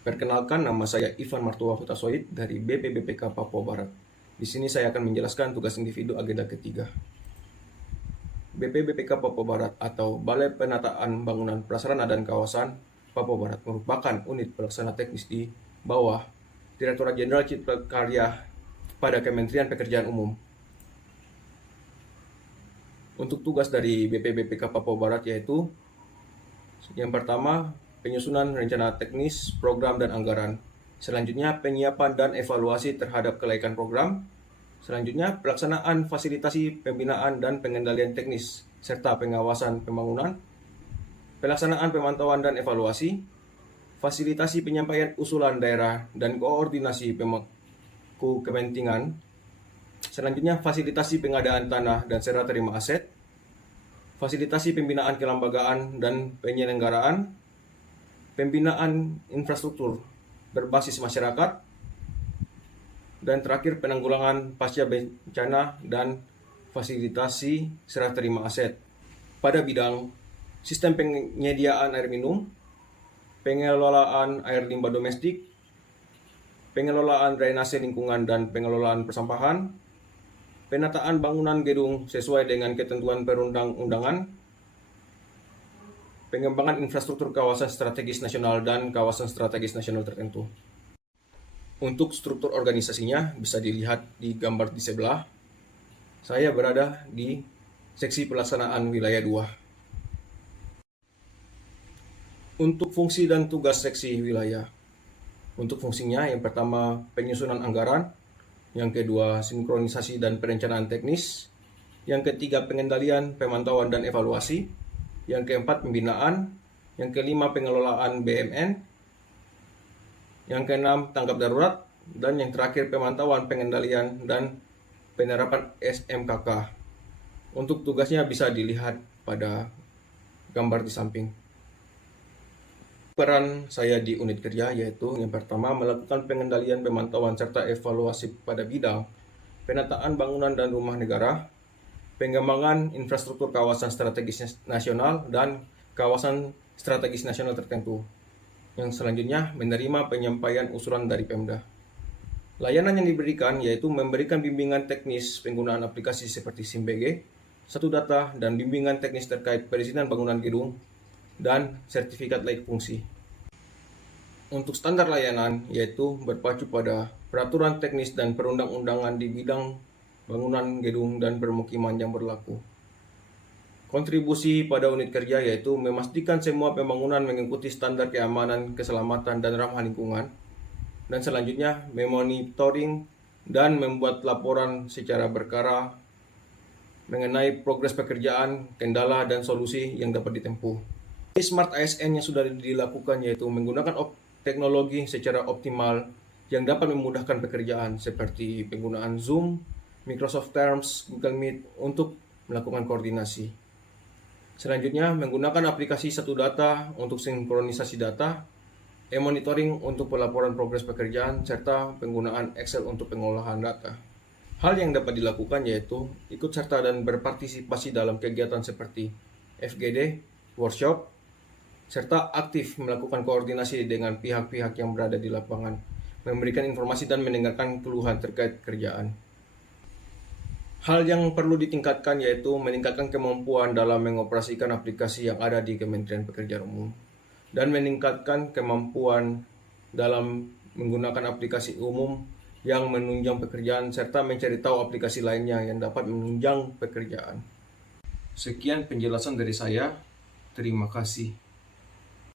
Perkenalkan, nama saya Ivan Martua Hutasoid dari BPBPK Papua Barat. Di sini saya akan menjelaskan tugas individu agenda ketiga. BPBPK Papua Barat atau Balai Penataan Bangunan Prasarana dan Kawasan Papua Barat merupakan unit pelaksana teknis di bawah Direktorat Jenderal Cipta Karya pada Kementerian Pekerjaan Umum. Untuk tugas dari BPBPK Papua Barat yaitu yang pertama, penyusunan rencana teknis, program, dan anggaran. Selanjutnya, penyiapan dan evaluasi terhadap kelaikan program. Selanjutnya, pelaksanaan fasilitasi pembinaan dan pengendalian teknis, serta pengawasan pembangunan. Pelaksanaan pemantauan dan evaluasi. Fasilitasi penyampaian usulan daerah dan koordinasi pemangku kepentingan. Selanjutnya, fasilitasi pengadaan tanah dan serah terima aset. Fasilitasi pembinaan kelembagaan dan penyelenggaraan, pembinaan infrastruktur berbasis masyarakat, dan terakhir penanggulangan pasca bencana dan fasilitasi serah terima aset pada bidang sistem penyediaan air minum, pengelolaan air limbah domestik, pengelolaan drainase lingkungan dan pengelolaan persampahan, penataan bangunan gedung sesuai dengan ketentuan perundang-undangan, pengembangan infrastruktur kawasan strategis nasional dan kawasan strategis nasional tertentu. Untuk struktur organisasinya bisa dilihat di gambar di sebelah. Saya berada di seksi pelaksanaan wilayah 2. Untuk fungsi dan tugas seksi wilayah. Untuk fungsinya, yang pertama penyusunan anggaran, yang kedua sinkronisasi dan perencanaan teknis, yang ketiga pengendalian, pemantauan, dan evaluasi, yang keempat pembinaan, yang kelima pengelolaan BMN, yang keenam tanggap darurat, dan yang terakhir pemantauan, pengendalian, dan penerapan SMKK. Untuk tugasnya bisa dilihat pada gambar di samping. Peran saya di unit kerja yaitu yang pertama melakukan pengendalian, pemantauan, serta evaluasi pada bidang penataan bangunan dan rumah negara, pengembangan infrastruktur kawasan strategis nasional dan kawasan strategis nasional tertentu. Yang selanjutnya menerima penyampaian usulan dari Pemda. Layanan yang diberikan yaitu memberikan bimbingan teknis penggunaan aplikasi seperti SIMBG, Satu Data, dan bimbingan teknis terkait perizinan bangunan gedung dan sertifikat layak fungsi. Untuk standar layanan yaitu berpacu pada peraturan teknis dan perundang-undangan di bidang bangunan gedung dan permukiman yang berlaku. Kontribusi pada unit kerja yaitu memastikan semua pembangunan mengikuti standar keamanan, keselamatan, dan ramah lingkungan. Dan selanjutnya memonitoring dan membuat laporan secara berkala mengenai progres pekerjaan, kendala, dan solusi yang dapat ditempuh. Smart ASN yang sudah dilakukan yaitu menggunakan teknologi secara optimal yang dapat memudahkan pekerjaan seperti penggunaan Zoom, Microsoft Teams, Google Meet untuk melakukan koordinasi. Selanjutnya menggunakan aplikasi Satu Data untuk sinkronisasi data, e-monitoring untuk pelaporan progres pekerjaan, serta penggunaan Excel untuk pengolahan data. Hal yang dapat dilakukan yaitu ikut serta dan berpartisipasi dalam kegiatan seperti FGD, workshop, serta aktif melakukan koordinasi dengan pihak-pihak yang berada di lapangan, memberikan informasi dan mendengarkan keluhan terkait kerjaan. Hal yang perlu ditingkatkan yaitu meningkatkan kemampuan dalam mengoperasikan aplikasi yang ada di Kementerian Pekerjaan Umum dan meningkatkan kemampuan dalam menggunakan aplikasi umum yang menunjang pekerjaan serta mencari tahu aplikasi lainnya yang dapat menunjang pekerjaan. Sekian penjelasan dari saya. Terima kasih.